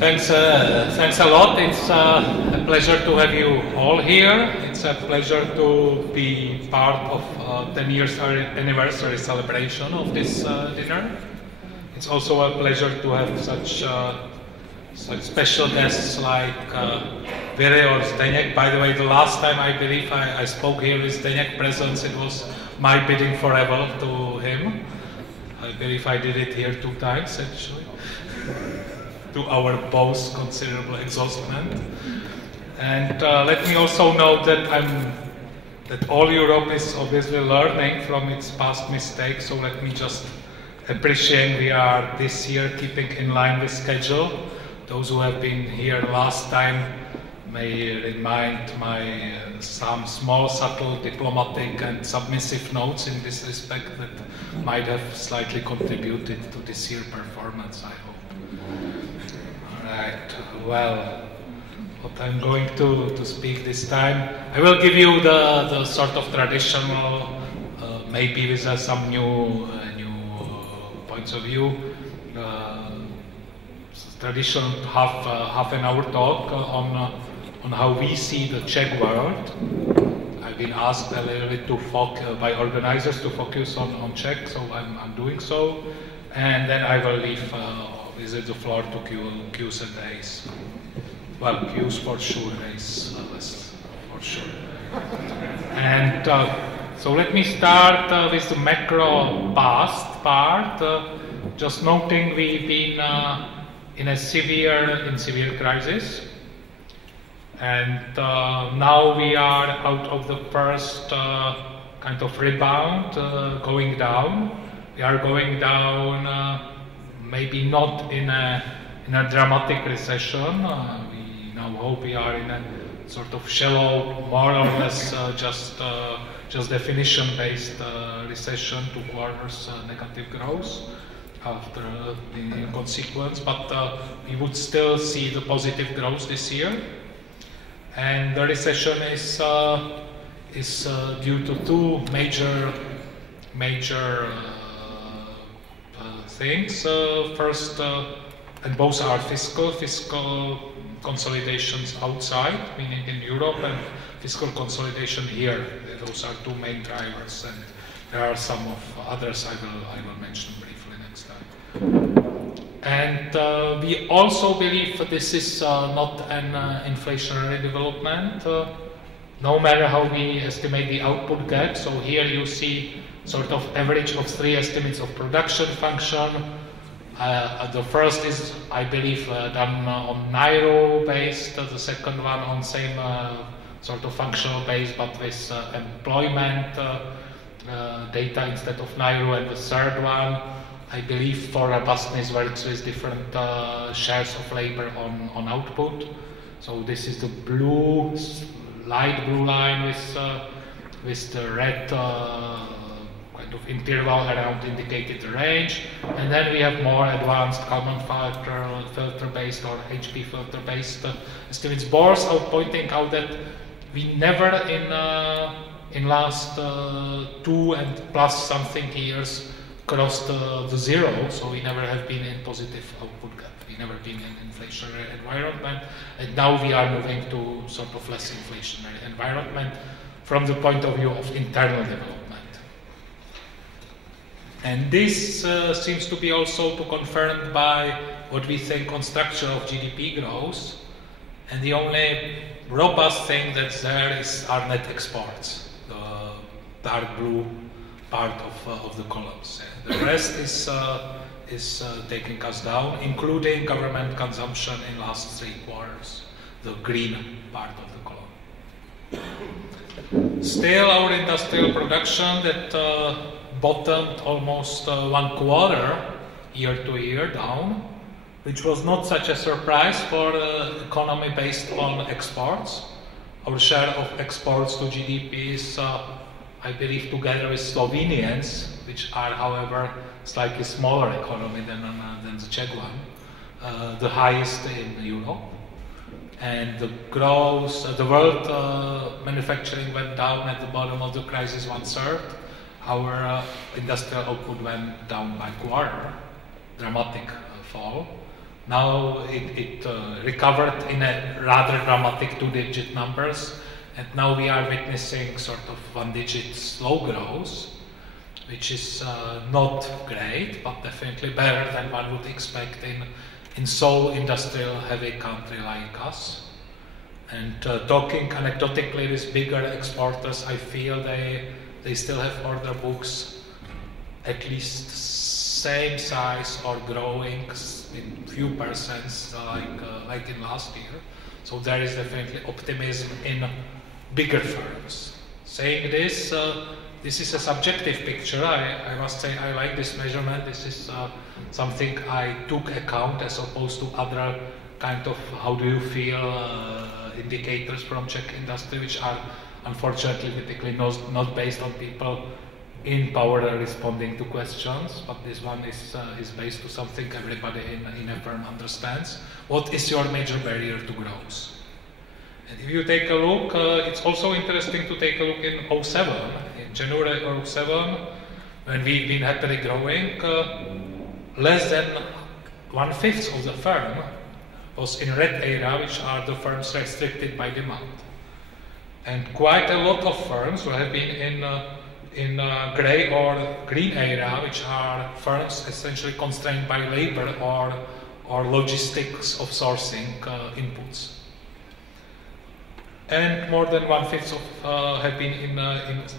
Thanks a lot. It's a pleasure to have you all here. It's a pleasure to be part of 10 years anniversary celebration of this dinner. It's also a pleasure to have such special guests like Vere or Zdeněk. By the way, the last time I believe I spoke here with Zdeněk presence, it was my bidding farewell to him. I believe I did it here 2 times actually. To our both considerable exhaustion. And let me also note that all Europe is obviously learning from its past mistakes, so let me just appreciate we are this year keeping in line with schedule. Those who have been here last time may remind my some small, subtle, diplomatic and submissive notes in this respect that might have slightly contributed to this year's performance, I hope. Right, well, what I'm going to speak this time, I will give you the sort of traditional, maybe with some new points of view, traditional half an hour talk on how we see the Czech world. I've been asked a little bit by organizers to focus on Czech, so I'm doing so, and then I will leave visit the floor to Q's and A's. Well, Q's for sure, A's less for sure. And so let me start with the macro past part. Just noting we've been in a severe crisis, and now we are out of the first kind of rebound, going down. We are going down. Maybe not in a dramatic recession. We now hope we are in a sort of shallow, more or less just definition-based recession, 2 quarters negative growth after in consequence. But we would still see the positive growth this year, and the recession is due to 2 major things. First, and both are fiscal consolidations outside, meaning in Europe, and fiscal consolidation here. Those are 2 main drivers, and there are some of others I will mention briefly next time. And we also believe this is not an inflationary development, no matter how we estimate the output gap. So here you see sort of average of 3 estimates of production function. The first is, I believe, done on Nairo based, the second one on same sort of functional base but with employment data instead of Nairo, and the third one, I believe, for robustness works with different shares of labor on output. So this is the blue, light blue line with the red kind of interval around indicated range, and then we have more advanced Kalman filter based or HP filter based estimates, both pointing out that we never in last 2 and plus something years crossed the zero, so we never have been in positive output gap. We never been in inflationary environment, and now we are moving to sort of less inflationary environment from the point of view of internal development. And this seems to be also confirmed by what we think on structure of GDP growth, and the only robust thing that's there are net exports, the dark blue part of the columns. The rest is taking us down, including government consumption in last 3 quarters, the green part of the column. Still, our industrial production that bottomed almost 1 quarter year to year down, which was not such a surprise for an economy based on exports. Our share of exports to GDP is, I believe, together with Slovenians, which are, however, slightly smaller economy than the Czech one, the highest in Europe. And the growth, the world manufacturing went down at the bottom of the crisis 1/3. Our industrial output went down by quarter, dramatic fall. Now it recovered in a rather dramatic two-digit numbers, and now we are witnessing sort of one-digit slow growth, which is not great, but definitely better than one would expect in so industrial heavy country like us. And talking anecdotally with bigger exporters, I feel they still have order books at least same size or growing in few percents like in last year. So there is definitely optimism in bigger firms. Saying this, this is a subjective picture. I must say I like this measurement. This is something I took account as opposed to other kind of how do you feel indicators from Czech industry, which are unfortunately typically not based on people in power responding to questions, but this one is based to something everybody in a firm understands. What is your major barrier to growth? And if you take a look, it's also interesting to take a look in 07. In January 07, when we've been happily growing, less than 1/5 of the firm was in red area, which are the firms restricted by demand. And quite a lot of firms will have been in grey or green area, which are firms essentially constrained by labor or logistics of sourcing inputs. And more than 1/5 of have been in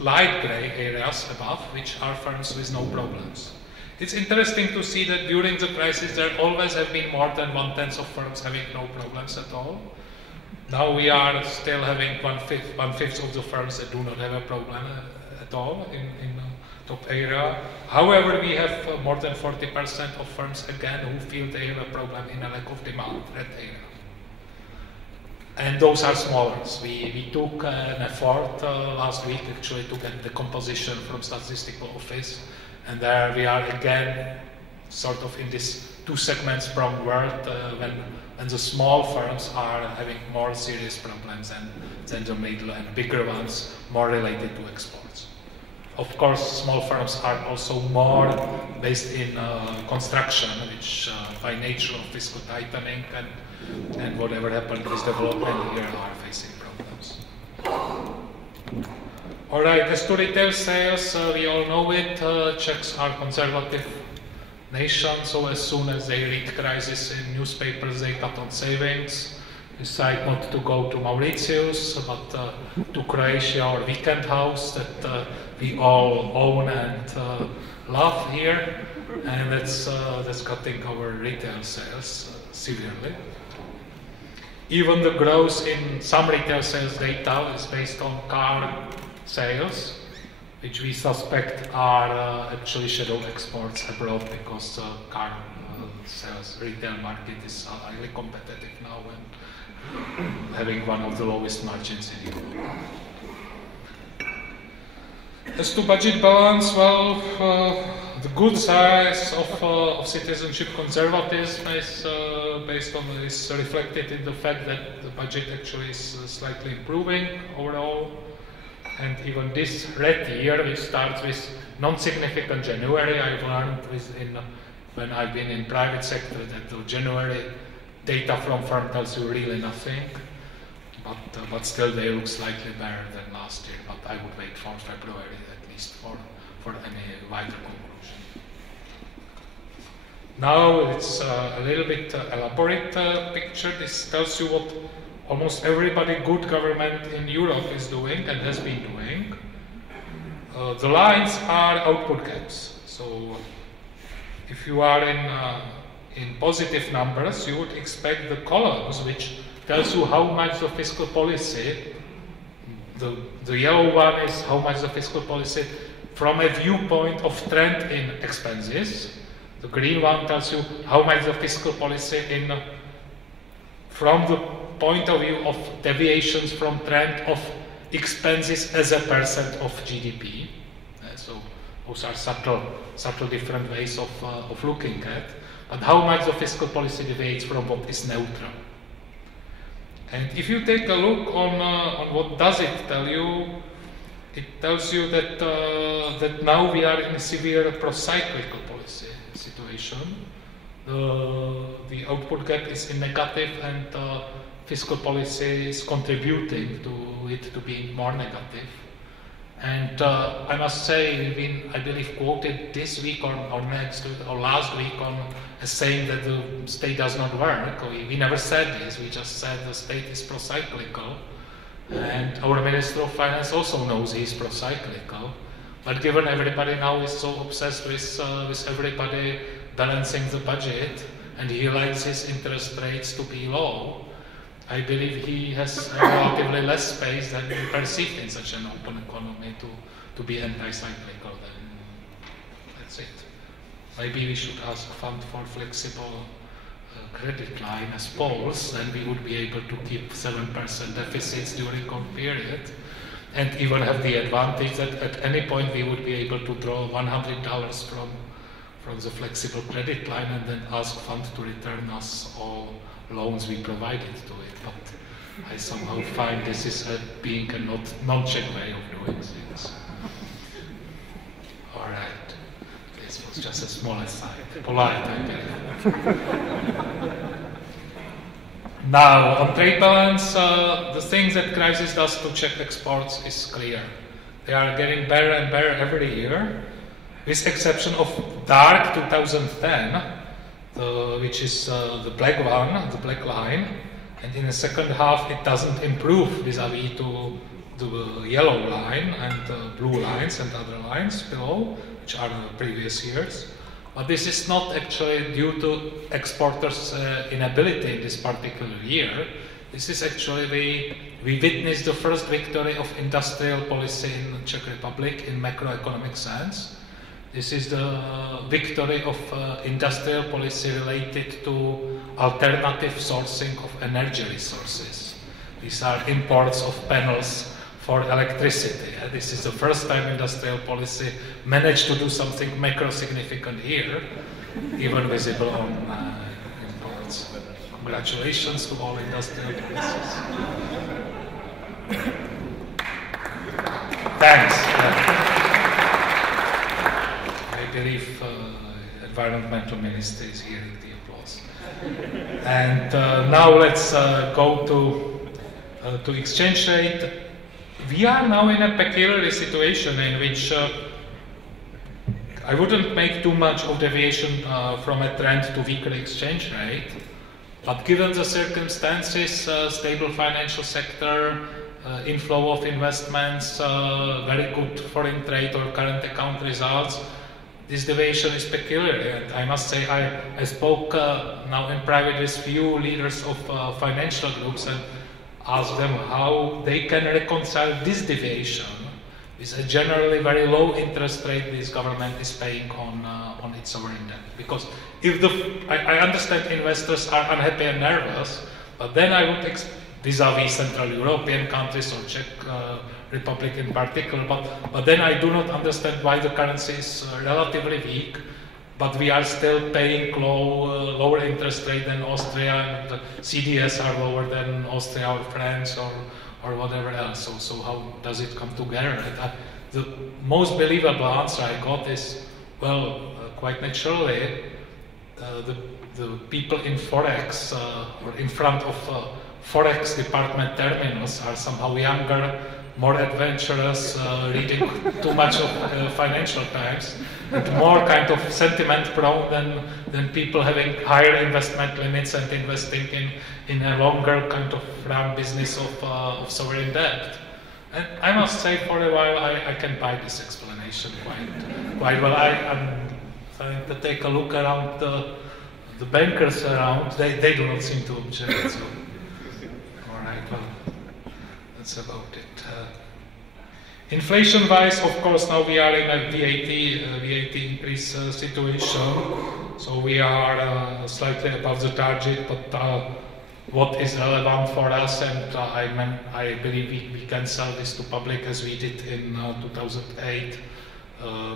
light grey areas above, which are firms with no problems. It's interesting to see that during the crisis there always have been more than 1/10 of firms having no problems at all. Now we are still having 1/5 of the firms that do not have a problem at all in top area. However, we have more than 40% of firms again who feel they have a problem in a lack of demand, red area. And those are smaller. We took an effort last week actually to get the composition from statistical office, and there we are again sort of in this two segments from world when the small firms are having more serious problems than the middle, and bigger ones more related to exports. Of course, small firms are also more based in construction, which by nature of fiscal tightening and whatever happened with development here are facing problems. All right, as to retail sales, we all know it. Czechs are conservative nation, so as soon as they read crisis in newspapers, they cut on savings, decide not to go to Mauritius, but to Croatia or weekend house that we all own and love here, and that's cutting our retail sales severely. Even the growth in some retail sales data is based on car sales, which we suspect are actually shadow exports abroad, because car sales retail market is highly competitive now and having one of the lowest margins in Europe. As to budget balance, well, the good size of citizenship conservatism is reflected in the fact that the budget actually is slightly improving overall. And even this red year, which starts with non-significant January, I've learned when I've been in private sector that the January data from firm tells you really nothing, but still they look slightly better than last year. But I would wait for February at least for any wider conclusion. Now it's a little bit elaborate picture. This tells you what almost everybody good government in Europe is doing and has been doing. The lines are output gaps. So if you are in positive numbers, you would expect the columns which tells you how much the fiscal policy, the yellow one is how much the fiscal policy from a viewpoint of trend in expenses. The green one tells you how much the fiscal policy from the point of view of deviations from trend of expenses as a percent of GDP. So those are subtle different ways of looking at. But how much the fiscal policy deviates from what is neutral. And if you take a look on what does it tell you, it tells you that now we are in a severe pro-cyclical policy situation. The output gap is in negative, and fiscal policy is contributing to it to being more negative. And I must say, we've been, I believe, quoted this week or next or last week on as saying that the state does not work. We never said this. We just said the state is pro-cyclical, and our Minister of Finance also knows he's pro-cyclical. But given everybody now is so obsessed with everybody balancing the budget, and he likes his interest rates to be low, I believe he has relatively less space than perceived in such an open economy to be anti-cyclical. Then that's it. Maybe we should ask fund for flexible credit line as Poles, then we would be able to keep 7% deficits during a period, and even have the advantage that at any point we would be able to draw $100 from the flexible credit line and then ask fund to return us all loans we provided to it. But I somehow find this is being a non-check way of doing things. All right. This was just a small aside. Polite, I believe. Now, on trade balance, the thing that crisis does to Czech exports is clear. They are getting better and better every year, with exception of dark 2010, which is the black one, the black line, and in the second half it doesn't improve vis-à-vis to the yellow line and the blue lines and other lines below, which are the previous years. But this is not actually due to exporters' inability in this particular year. This is actually, we witnessed the first victory of industrial policy in the Czech Republic in macroeconomic sense. This is the victory of industrial policy related to alternative sourcing of energy resources. These are imports of panels for electricity. This is the first time industrial policy managed to do something macro-significant here, even visible on imports. Congratulations to all industrial policies. Thanks. I believe environmental minister is hearing the applause. And now let's go to exchange rate. We are now in a peculiar situation in which I wouldn't make too much of deviation from a trend to weaker exchange rate, but given the circumstances, stable financial sector, inflow of investments, very good foreign trade or current account results, this deviation is peculiar. And I must say, I spoke now in private with few leaders of financial groups and asked them how they can reconcile this deviation with a generally very low interest rate this government is paying on its sovereign debt. Because if I understand investors are unhappy and nervous, but then I would vis-à-vis Central European countries or Czech Republic in particular, but then I do not understand why the currency is relatively weak, but we are still paying lower interest rate than Austria, and the CDS are lower than Austria or France or whatever else. So how does it come together? The most believable answer I got is, well, quite naturally, the people in Forex or in front of Forex department terminals are somehow younger, more adventurous, reading too much of Financial Times, and more kind of sentiment prone than people having higher investment limits and investing in a longer kind of run business of sovereign debt. And I must say, for a while, I can buy this explanation quite well. I'm trying to take a look around the bankers around. They do not seem to object. So. All right, well, that's about it. Inflation-wise, of course, now we are in a VAT increase situation, so we are slightly above the target, but what is relevant for us, and I believe we can sell this to public as we did in 2008,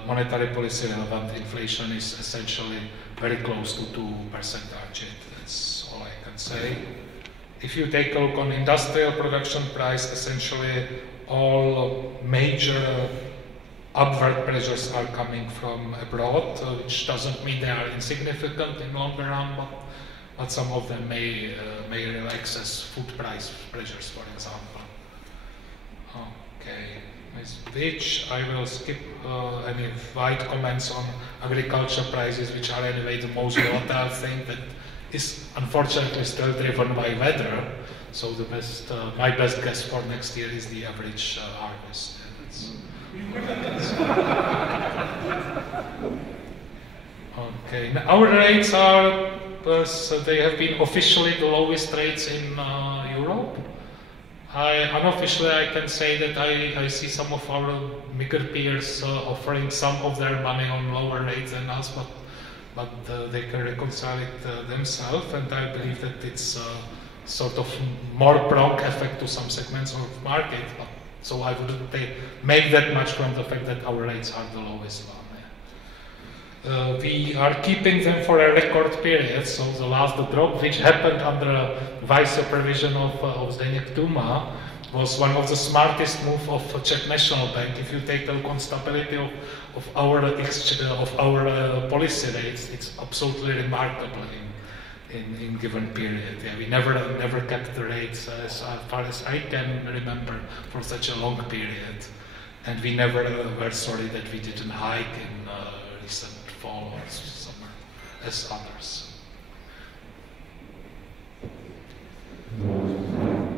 monetary policy relevant inflation is essentially very close to 2% target. That's all I can say. If you take a look on industrial production price, essentially all major upward pressures are coming from abroad, which doesn't mean they are insignificant in longer run, but but some of them may relax as food price pressures, for example. Okay, with which I will skip any wide comments on agriculture prices, which are anyway the most volatile thing that is unfortunately still driven by weather. So the best, my best guess for next year is the average harvest. Okay, now our rates are, they have been officially the lowest rates in Europe. Unofficially, I can say that I see some of our bigger peers offering some of their money on lower rates than us, but they can reconcile it themselves, and I believe that it's sort of more prong effect to some segments of the market. So I wouldn't make that much from the fact that our rates are the lowest one. We are keeping them for a record period, so the last drop, which happened under vice supervision of Zdeněk Tuma, was one of the smartest moves of Czech National Bank. If you take a look on stability of our policy rates, it's absolutely remarkable in given period. Yeah, we never kept the rates as far as I can remember for such a long period, and we never were sorry that we didn't hike in recent fall or summer as others.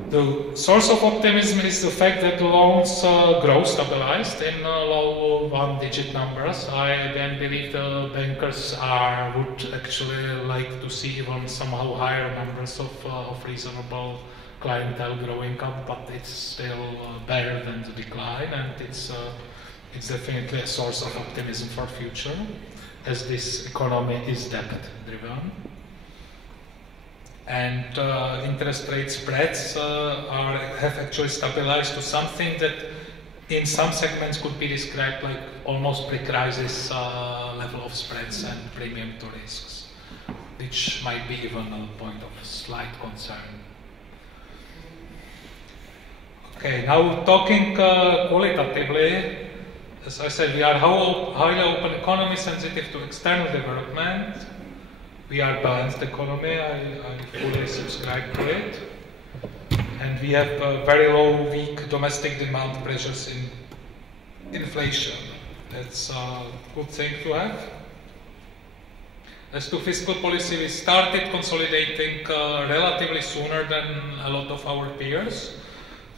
The source of optimism is the fact that loans growth stabilized in low one-digit numbers. I again believe the bankers would actually like to see even somehow higher numbers of reasonable clientele growing up, but it's still better than the decline, and it's definitely a source of optimism for future, as this economy is debt-driven. And interest rate spreads have actually stabilized to something that in some segments could be described like almost pre-crisis level of spreads and premium to risks, which might be even a point of slight concern. Okay, now talking qualitatively, as I said, we are a highly open economy, sensitive to external development. We are a balanced economy, I fully subscribe to it. And we have very low, weak domestic demand pressures in inflation. That's a good thing to have. As to fiscal policy, we started consolidating relatively sooner than a lot of our peers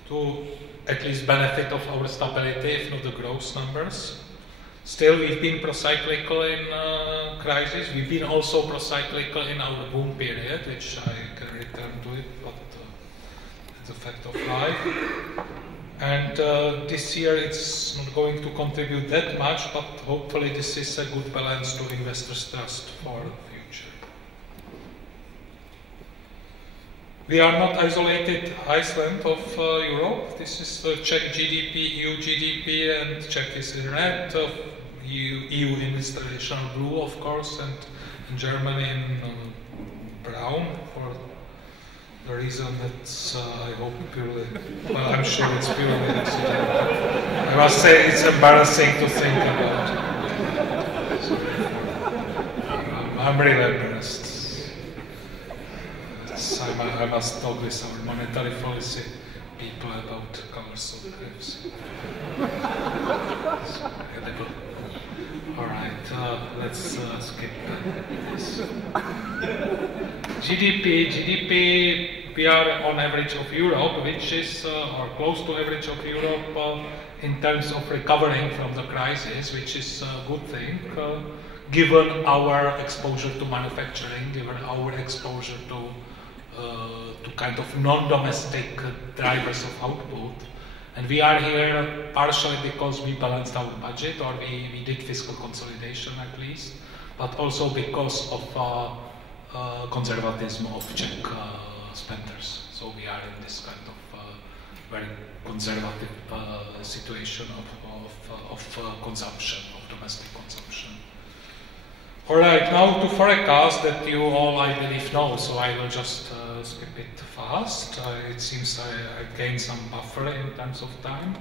to at least benefit of our stability, if not the growth numbers. Still, we've been procyclical in crisis. We've been also procyclical in our boom period, which I can return to it, but it's a fact of life. And this year it's not going to contribute that much, but hopefully this is a good balance to investors' trust for the future. We are not isolated Iceland of Europe. This is the Czech GDP, EU GDP, and Czech is in red. EU in traditional blue, of course, and Germany in brown, for the reason that I hope purely, well, I'm sure it's purely accidental. I must say it's embarrassing to think about. I'm really embarrassed. I must talk with our monetary policy people about colors of grapes. Alright, let's skip this. GDP, we are on average of Europe, which is, or close to average of Europe in terms of recovering from the crisis, which is a good thing, given our exposure to manufacturing, given our exposure to kind of non-domestic drivers of output. And we are here partially because we balanced our budget, or we did fiscal consolidation at least, but also because of conservatism of Czech spenders. So we are in this kind of very conservative situation of consumption, of domestic consumption. Alright, now to forecast that you all, I believe, know, so I will just skip it fast. It seems I gained some buffer in terms of time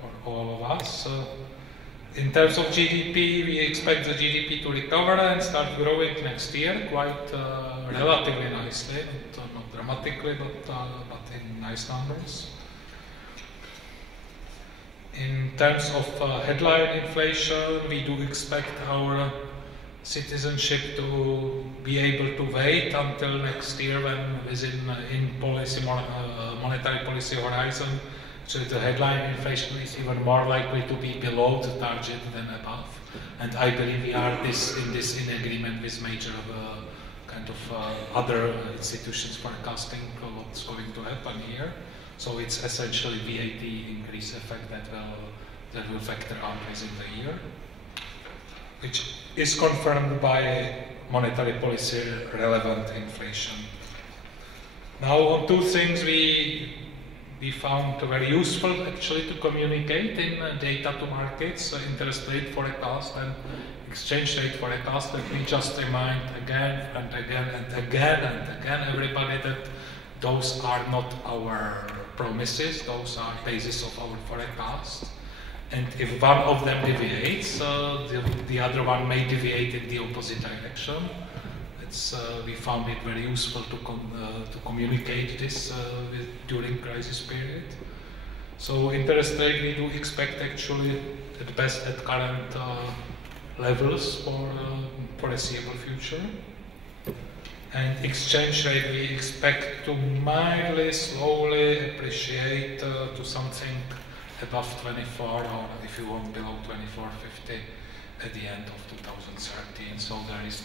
for all of us. In terms of GDP, we expect the GDP to recover and start growing next year quite relatively nicely, not dramatically, but in nice numbers. In terms of headline inflation, we do expect our citizenship to be able to wait until next year when in monetary policy horizon. So the headline inflation is even more likely to be below the target than above. And I believe we are in agreement with major other institutions forecasting what's going to happen here. So it's essentially VAT increase effect that will factor out within the year, which is confirmed by monetary policy relevant inflation. Now on two things we found very useful actually to communicate in data to markets, interest rate forecast and exchange rate forecast. Let me just remind again and again and again and again everybody that those are not our promises, those are basis of our forecast. And if one of them deviates, the other one may deviate in the opposite direction. We found it very useful to communicate this during crisis period. So interest rate we do expect actually at best at current levels for foreseeable future. And exchange rate we expect to mildly, slowly appreciate to something above 24 or if you want below 24.50 at the end of 2013. So there is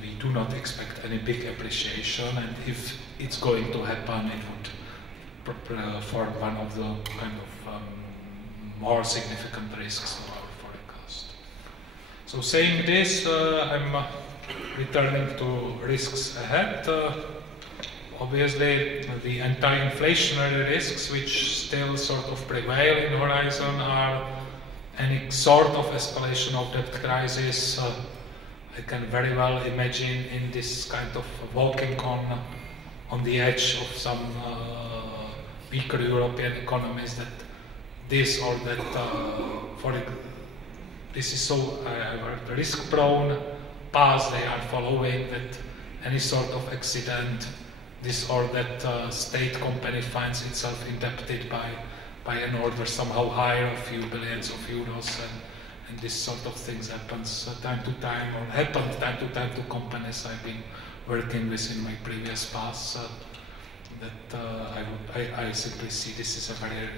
we do not expect any big appreciation, and if it's going to happen, it would form one of the more significant risks of our forecast. So saying this, I'm returning to risks ahead. Obviously, the anti-inflationary risks which still sort of prevail in horizon are any sort of escalation of debt crisis. I can very well imagine in this kind of walking on the edge of some weaker European economies that this or that, this is so risk-prone path they are following, that any sort of accident, this or that state company finds itself indebted by an order somehow higher, a few billions of euros, and this sort of things happens time to time, or happened time to time to companies I've been working with in my previous past. I simply see this is a very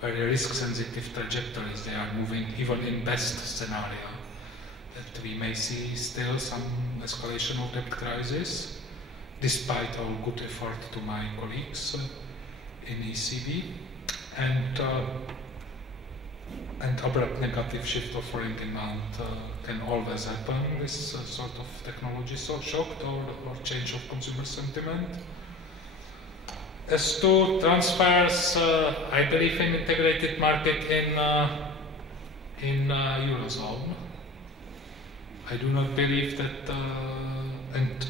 very risk-sensitive trajectories they are moving, even in best scenario. That we may see still some escalation of debt crisis, despite our good effort to my colleagues in ECB, and abrupt negative shift of foreign demand can always happen with sort of technology shock or change of consumer sentiment. As to transfers, I believe in integrated market in Eurozone. I do not believe that, and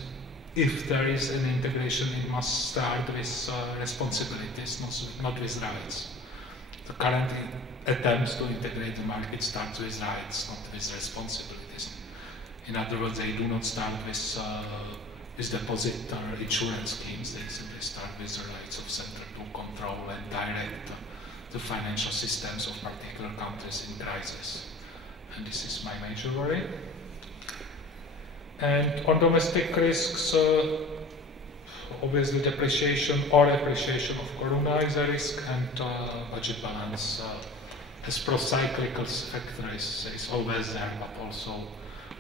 if there is an integration, it must start with responsibilities, not with rights. The current attempts to integrate the market starts with rights, not with responsibilities. In other words, they do not start with deposit or insurance schemes. They simply start with the rights of center to control and direct the financial systems of particular countries in crisis. And this is my major worry. And on domestic risks, obviously depreciation or appreciation of corona is a risk, and budget balance as pro-cyclical factor is always there, but also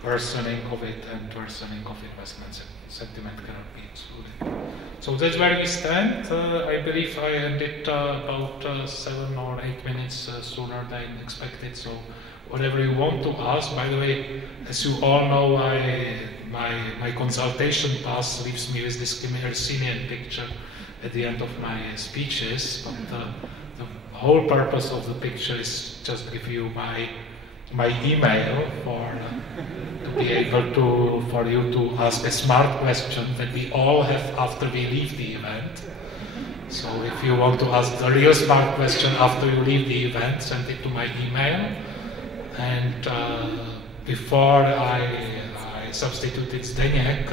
worsening of it and worsening of investment sentiment cannot be excluded. So that's where we stand. I believe I ended about 7 or 8 minutes sooner than expected, so whatever you want to ask. By the way, as you all know, my consultation pass leaves me with this Mersinian picture at the end of my speeches, but the whole purpose of the picture is just to give you my email to be able for you to ask a smart question that we all have after we leave the event. So if you want to ask the real smart question after you leave the event, send it to my email. And before I substituted Zdeněk,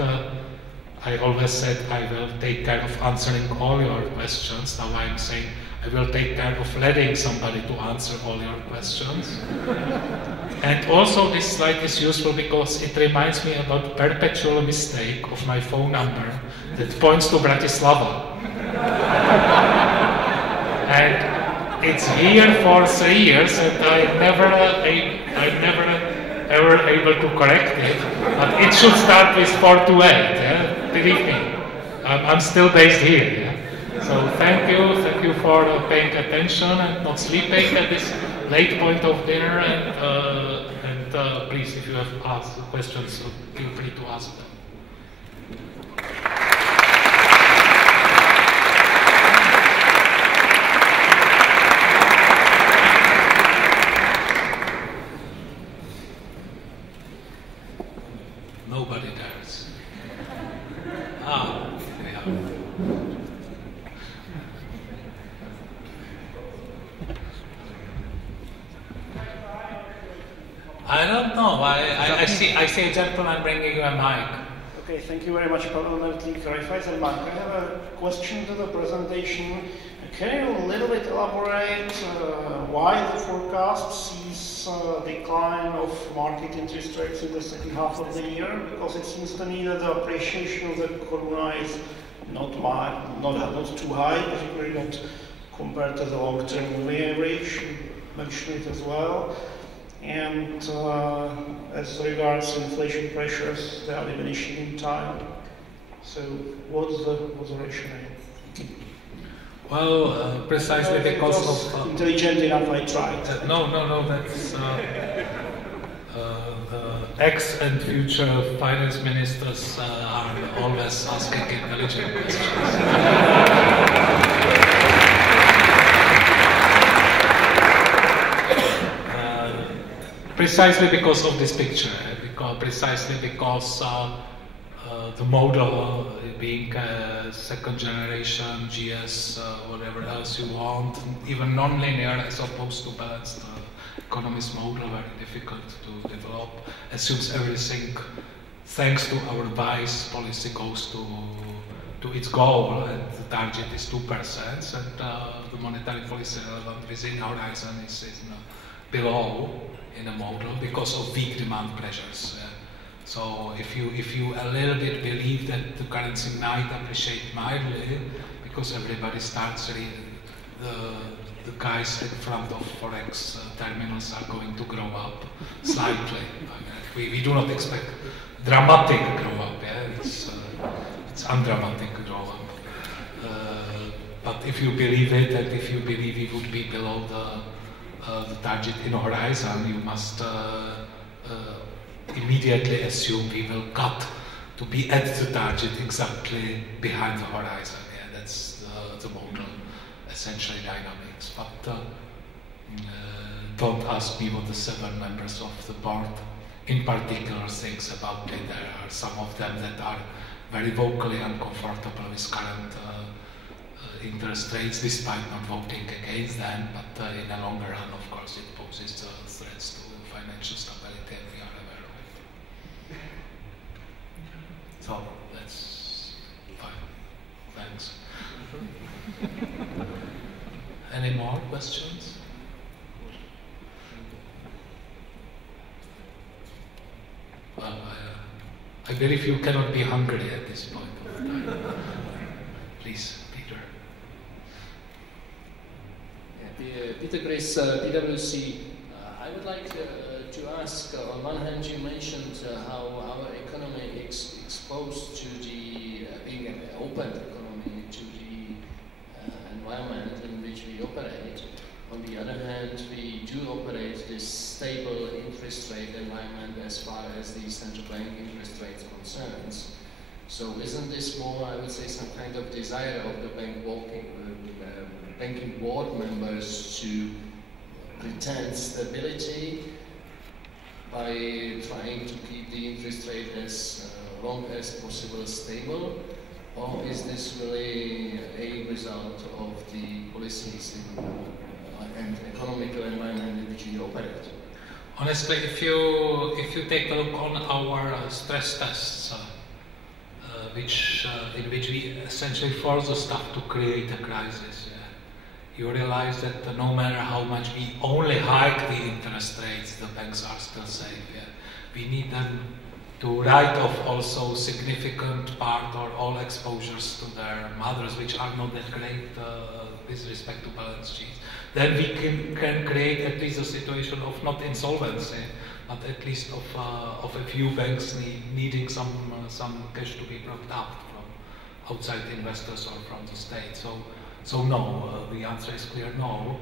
I always said I will take care of answering all your questions. Now I'm saying I will take care of letting somebody to answer all your questions. And also this slide is useful because it reminds me about the perpetual mistake of my phone number that points to Bratislava. And it's here for 3 years and I'm never ever able to correct it. But it should start with 428, yeah? Believe me. I'm still based here. Yeah? So thank you for paying attention and not sleeping at this late point of dinner. And please, if you have asked questions, feel free to ask them. Nobody dares. Yeah. I don't know. I see a gentleman bringing you a mic. Okay, thank you very much, Pavel Mertlík, Raiffeisenbank. I have a question to the presentation. Can you a little bit elaborate why the forecast sees a decline of market interest rates in the second half of the year? Because it seems to me that the appreciation of the koruna is not too high, particularly not compared to the long-term moving average. You mentioned it as well. And as regards inflation pressures, they are diminishing in time. So what's the rationale? Well, precisely because of... intelligent enough, I tried. No, that's... ex and future finance ministers are always asking intelligent questions. Precisely because of this picture, precisely because the model being second generation, GS, whatever else you want, even non-linear as opposed to balanced economist model, very difficult to develop, assumes everything, thanks to our wise policy, goes to its goal, and the target is 2%, and the monetary policy relevant within horizon is below in a model because of weak demand pressures. So if you a little bit believe that the currency might appreciate mildly because everybody starts reading the guys in front of forex terminals are going to grow up slightly. We do not expect dramatic grow up. Yeah? It's undramatic grow up. But if you believe it, and if you believe it would be below the target in horizon, you must immediately assume we will cut to be at the target exactly behind the horizon. Yeah, that's the model, essentially dynamics. But don't ask me what the 7 members of the board in particular thinks about it. There are some of them that are very vocally uncomfortable with current interest rates, despite not voting against them, but in the longer run, of course, it poses threats to financial stability, and we are aware of it. So, that's fine. Thanks. Any more questions? Well, I believe you cannot be hungry at this point of time. Please. Peter Chris, PwC. I would like to ask, on one hand you mentioned how our economy is exposed to the, being an open economy, to the environment in which we operate. On the other hand, we do operate this stable interest rate environment as far as the central bank interest rate concerns. So isn't this more, I would say, some kind of desire of the banking board members to pretend stability by trying to keep the interest rate as long as possible stable? or is this really a result of the policies and economic environment in which we operate? Honestly, if you take a look on our stress tests, in which we essentially force the stuff to create a crisis, you realize that no matter how much we only hike the interest rates, the banks are still safe. We need them to write off also significant part or all exposures to their mothers, which are not that great with respect to balance sheets. Then we can create at least a situation of not insolvency, but at least of a few banks needing some cash to be propped up from outside investors or from the state. So no, the answer is clear no.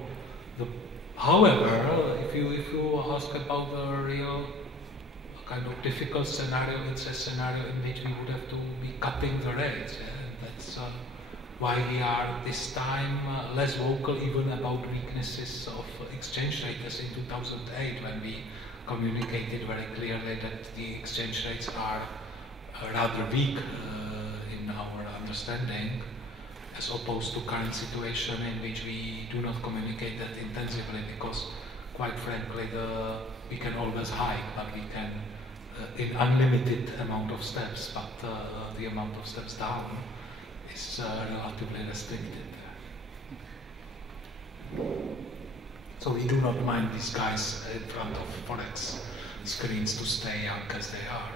However, if you ask about the real kind of difficult scenario, it's a scenario in which we would have to be cutting the rates. That's why we are this time less vocal even about weaknesses of exchange rate as in 2008, when we communicated very clearly that the exchange rates are rather weak in our understanding, as opposed to current situation in which we do not communicate that intensively, because quite frankly we can always hike, but we can in unlimited amount of steps, but the amount of steps down is relatively restricted. So we do not mind these guys in front of Forex screens to stay young as they are.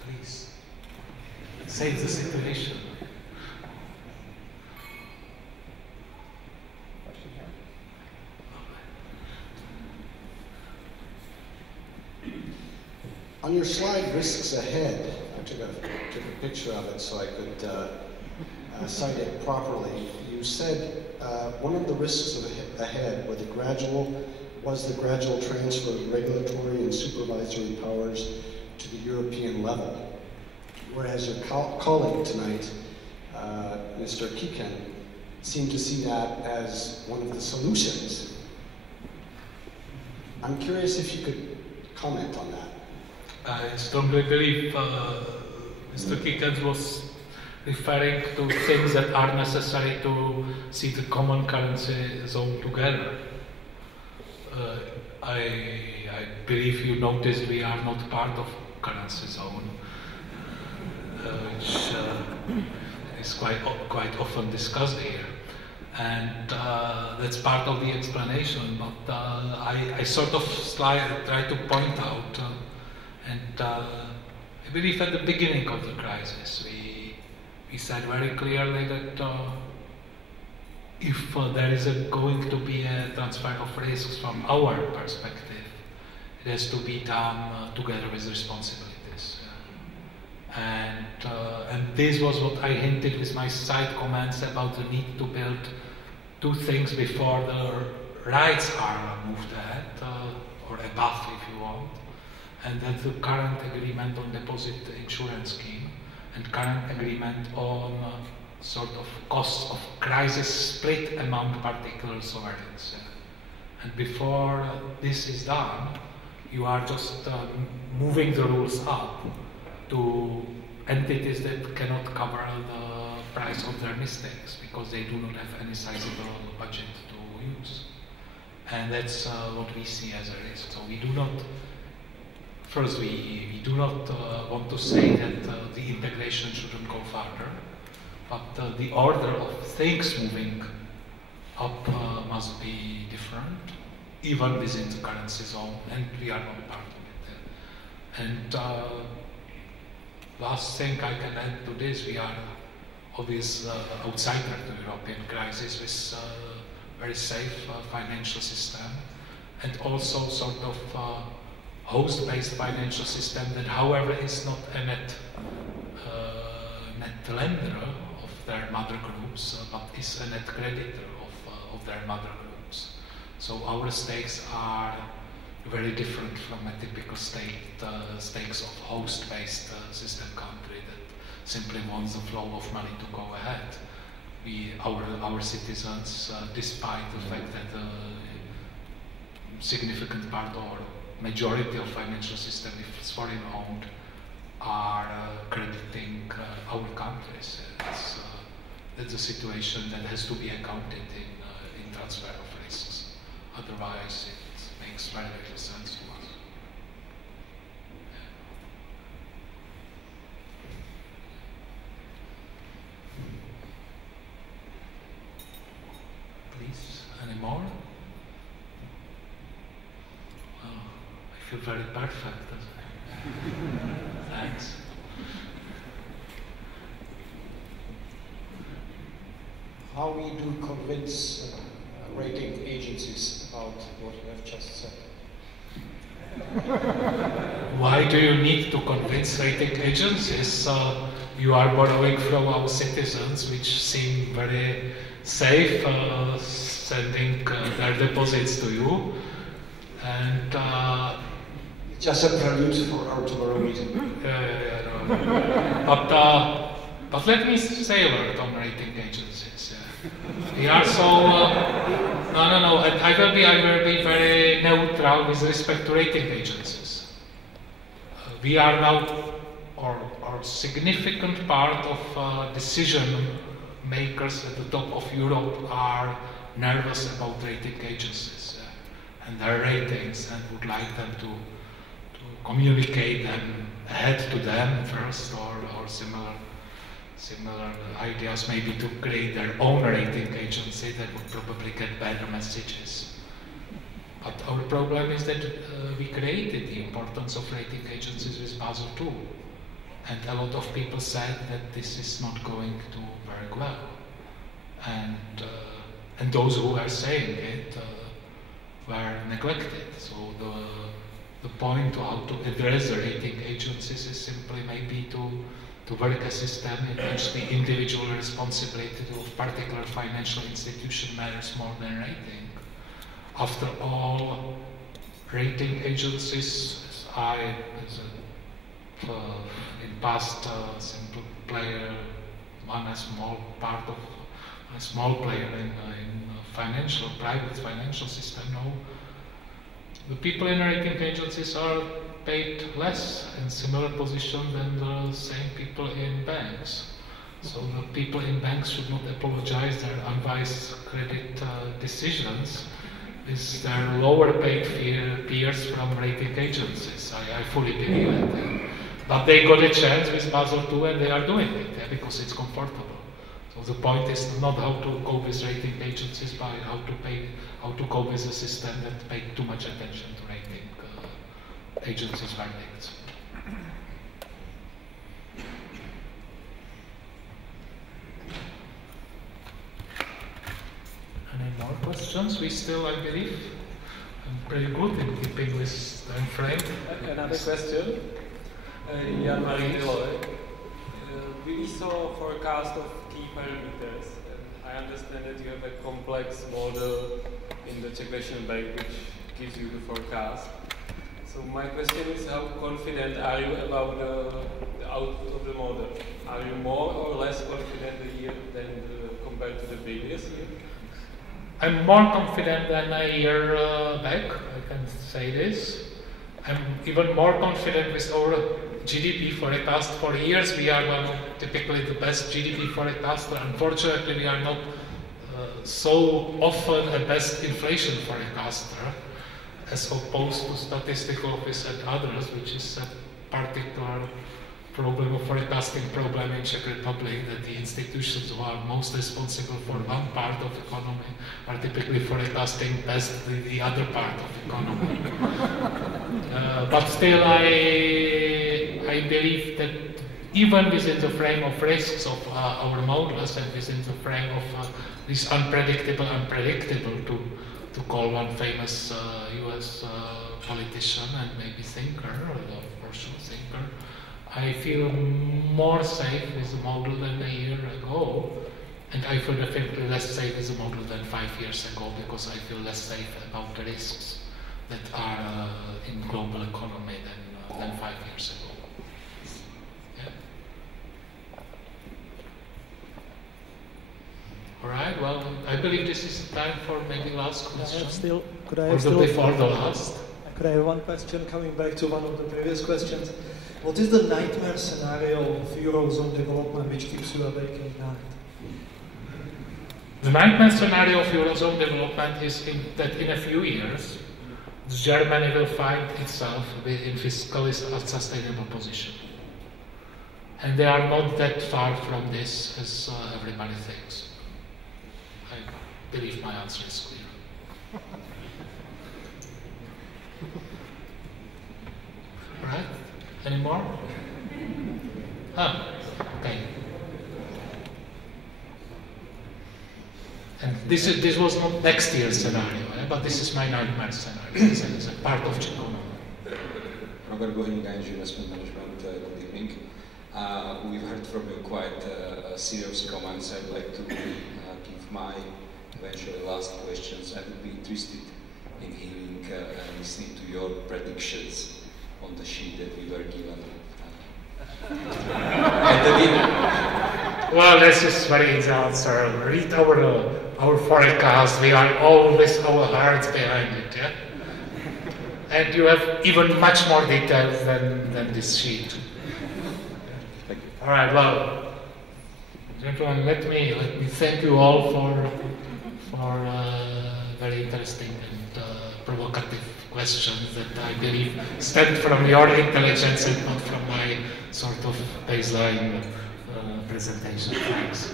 Please, save the situation. On your slide, risks ahead, I took a picture of it so I could cite it properly. You said one of the risks ahead was the gradual transfer of regulatory and supervisory powers to the European level, whereas your colleague tonight, Mr. Kiken, seemed to see that as one of the solutions. I'm curious if you could comment on that. I strongly believe Mr. Kikens was referring to things that are necessary to see the common currency zone together. I believe you noticed we are not part of currency zone, which is quite often discussed here, and that's part of the explanation. But I sort of try to point out. And I believe at the beginning of the crisis, we said very clearly that if there is going to be a transfer of risks from our perspective, it has to be done together with responsibilities. And this was what I hinted with my side comments about the need to build two things before the rights are moved ahead, or above if you want. And that's the current agreement on deposit insurance scheme and current agreement on sort of cost of crisis split among particular sovereigns. And before this is done, you are just moving the rules up to entities that cannot cover the price of their mistakes because they do not have any sizable budget to use. And that's what we see as a risk. So we do not. First, we do not want to say that the integration shouldn't go further, but the order of things moving up must be different, even within the currency zone, and we are not part of it. And last thing I can add to this, we are obvious outsider to the European crisis with very safe financial system, and also sort of host-based financial system that, however, is not a net lender of their mother groups, but is a net creditor of their mother groups. So our stakes are very different from a typical stakes of host-based system country that simply wants the flow of money to go ahead. our citizens, despite the fact that a significant part or majority of financial system is foreign owned, are crediting our countries. That's a situation that has to be accounted in transfer of risks. Otherwise, it makes very little sense to us. Please, any more? Well, I feel very perfect. Thanks. How we do convince rating agencies about what you have just said? Why do you need to convince rating agencies? You are borrowing from our citizens, which seem very safe, sending their deposits to you, and just a prelude for our tomorrow meeting. No. But let me say a word on rating agencies. We are so no. And I will be very neutral with respect to rating agencies. We are now, or significant part of decision makers at the top of Europe are nervous about rating agencies and their ratings, and would like them to communicate them ahead to them first, or similar ideas, maybe to create their own rating agency that would probably get better messages. But our problem is that we created the importance of rating agencies with Basel II, and a lot of people said that this is not going to work well, and those who were saying it were neglected. So the point to how to address the rating agencies is simply maybe to work a system in which the individual responsibility of particular financial institution matters more than rating. After all, rating agencies, in past simple player, a small player in private financial system, no. The people in rating agencies are paid less in similar position than the same people in banks. So the people in banks should not apologize their unwise credit decisions with their lower paid peers from rating agencies. I fully believe it. But they got a chance with Basel II and they are doing it because it's comfortable. So the point is not how to cope with rating agencies, but how to cope with a system that pays too much attention to rating agencies' verdicts. Any more questions? We still, I believe, I'm pretty good in keeping this time frame. Another question. Jan Marinillo. We saw forecast of key parameters. I understand that you have a complex model in the Czech National Bank which gives you the forecast. So my question is, how confident are you about the output of the model? Are you more or less confident a year than compared to the previous year? I'm more confident than a year back, I can say this. I'm even more confident with our GDP forecast. For years we are one of typically the best GDP forecaster. Unfortunately, we are not so often a best inflation forecaster, as opposed to statistical office and others, which is a particular problem of forecasting problem in Czech Republic, that the institutions who are most responsible for one part of economy are typically forecasting best the other part of economy. But still, I believe that even within the frame of risks of our models and within the frame of this unpredictable, to call one famous US politician and maybe thinker, or the Russian thinker, I feel more safe with the model than a year ago, and I feel definitely less safe with the model than 5 years ago, because I feel less safe about the risks that are in global economy than 5 years ago. Yeah. All right, well, I believe this is the time for maybe last question. Could I have before the last? Could I have one question coming back to one of the previous questions? What is the nightmare scenario of Eurozone development which keeps you awake at night? The nightmare scenario of Eurozone development is that in a few years, Germany will find itself in fiscally unsustainable position. And they are not that far from this as everybody thinks. I believe my answer is clear. Right? Any more? Okay. And this was not next year's scenario, but this is my nightmare scenario. It's a part of Czechoma. Robert Bohnik, ING Investment Management, good evening. We've heard from you quite serious comments. I'd like to give my eventually last questions. I would be interested in hearing and listening to your predictions on the sheet that we were given at the dinner. Well, this is very easy answer. Read our forecast. We are always our hearts behind it, yeah? And you have even much more details than this sheet. All right, well, gentlemen, let me thank you all for very interesting and provocative questions that I believe stemmed from your intelligence and not from my sort of baseline presentation. Thanks.